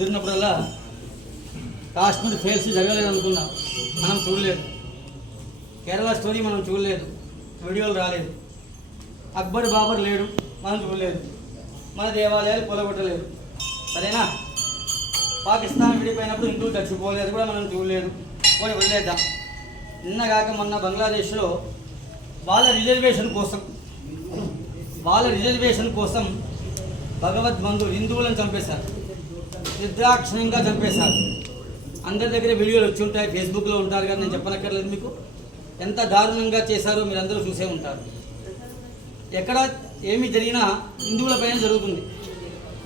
కుదిరినప్పుడల్లా Kashmir fails జరగలేదు అనుకున్నాం మనం చూడలేదు. కేరళ స్టోరీ మనం చూడలేదు. వీడియోలు రాలేదు. అక్బర్ బాబర్ లేడు. మనం చూడలేదు. మన దేవాలయాలు పొలగొట్టలేదు. సరేనా? పాకిస్తాన్ విడిపోయినప్పుడు ఇంట్లో చచ్చిపోలేదు కూడా మనం చూడలేదు. పోయి వదిలేద్దాం. నిన్నగాక మొన్న బంగ్లాదేశ్లో వాళ్ళ రిజర్వేషన్ కోసం వాళ్ళ రిజర్వేషన్ కోసం భగవద్ హిందువులను చంపేశారు. నిర్దాక్షిణ్యంగా చంపేశారు. అందరి దగ్గర వీడియోలు వచ్చి ఉంటాయి ఫేస్బుక్లో ఉంటారు కానీ నేను చెప్పనక్కర్లేదు మీకు. ఎంత దారుణంగా చేశారో మీరు అందరూ చూసే ఉంటారు. ఎక్కడ ఏమి జరిగినా హిందువులపైన జరుగుతుంది.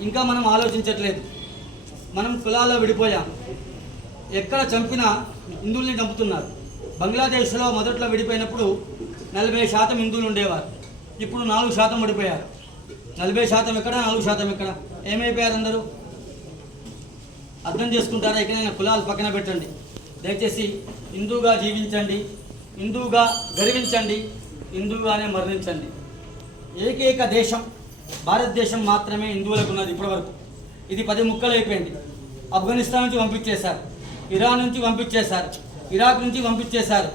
ఇంకా మనం ఆలోచించట్లేదు. మనం కులాల్లో విడిపోయాం. ఎక్కడ చంపినా హిందువుల్ని చంపుతున్నారు. బంగ్లాదేశ్లో మొదట్లో విడిపోయినప్పుడు నలభై శాతం హిందువులు ఉండేవారు. ఇప్పుడు నాలుగు శాతం విడిపోయారు నలభై శాతం ఎక్కడ నాలుగు శాతం ఎక్కడ? ఏమైపోయారు అందరూ? అర్థం చేసుకుంటారా? ఎక్కడైనా కులాలు పక్కన పెట్టండి. దయచేసి హిందూగా జీవించండి హిందూగా గర్వించండి హిందూగానే మరణించండి. ఏకైక దేశం భారతదేశం మాత్రమే హిందువులకు ఉన్నది ఇప్పటివరకు. ఇది పది ముక్కలు అయిపోయింది. ఆఫ్ఘనిస్తాన్ నుంచి పంపించేశారు ఇరాన్ నుంచి పంపించేశారు ఇరాక్ నుంచి పంపించేశారు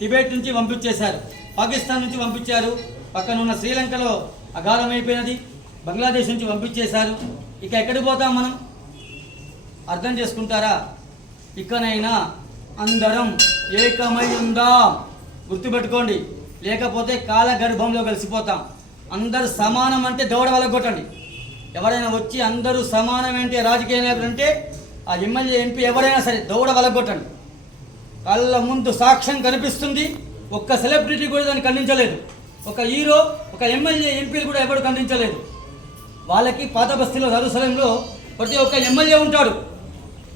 టిబెట్ నుంచి పంపించేశారు పాకిస్తాన్ నుంచి పంపించారు. పక్కన ఉన్న శ్రీలంకలో అగాధమైపోయినది బంగ్లాదేశ్ నుంచి పంపించేశారు. ఇక ఎక్కడికి పోతాం మనం? అర్థం చేసుకుంటారా? ఇకనైనా అందరం ఏకమై ఉందాం గుర్తుపెట్టుకోండి లేకపోతే కాల గర్భంలో కలిసిపోతాం. అందరు సమానం అంటే దౌడ కొట్టండి. ఎవరైనా వచ్చి అందరూ సమానం అంటే రాజకీయ నాయకులు అంటే ఆ ఎమ్మెల్యే ఎంపీ ఎవరైనా సరే దౌడ కొట్టండి. కళ్ళ ముందు సాక్ష్యం కనిపిస్తుంది. ఒక్క సెలబ్రిటీ కూడా దాన్ని ఖండించలేదు. ఒక హీరో ఒక ఎమ్మెల్యే ఎంపీలు కూడా ఎవరు ఖండించలేదు. వాళ్ళకి పాత బస్తీలో దరుసలంలో ప్రతి ఒక్క ఎమ్మెల్యే ఉంటాడు.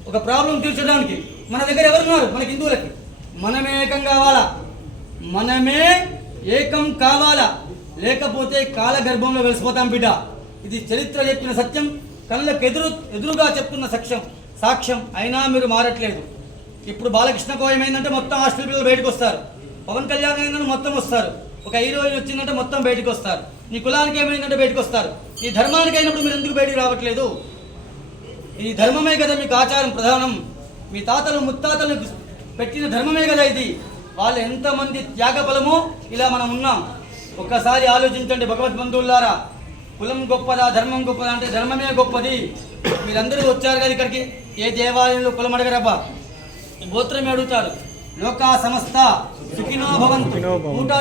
ఒక ప్రాబ్లం తీర్చడానికి మన దగ్గర ఎవరున్నారు మన హిందువులకి. మనమే ఏకం కావాలా? మనమే ఏకం కావాలా? లేకపోతే కాలగర్భంలో వెలిసిపోతాం బిడ్డ. ఇది చరిత్ర చెప్పిన సత్యం కళ్ళకు ఎదురు ఎదురుగా చెప్తున్న సత్యం సాక్ష్యం. అయినా మీరు మారట్లేదు. ఇప్పుడు బాలకృష్ణకు ఏమైందంటే మొత్తం హాస్టల్ పిల్లలు బయటకు వస్తారు. పవన్ కళ్యాణ్ అయిందంటే మొత్తం వస్తారు. ఒక హీరోయిన్ వచ్చిందంటే మొత్తం బయటకు వస్తారు. నీ కులానికి ఏమైందంటే బయటకు వస్తారు. నీ ధర్మానికి అయినప్పుడు మీరు ఎందుకు బయటికి రావట్లేదు? ఈ ధర్మమే కదా మీకు ఆచారం ప్రధానం. మీ తాతలు ముత్తాతలు పెట్టిన ధర్మమే కదా ఇది. వాళ్ళు ఎంతమంది త్యాగ బలమో ఇలా మనం ఉన్నాం. ఒక్కసారి ఆలోచించండి భగవద్ బంధువులారా కులం గొప్పదా ధర్మం గొప్పదా అంటే ధర్మమే గొప్పది. మీరందరూ వచ్చారు కదా ఇక్కడికి. ఏ దేవాలయంలో కులం అడగరబ్బా? గోత్రమే అడుగుతారు. లోకా సంస్థ సుఖినో భవంతు. నూట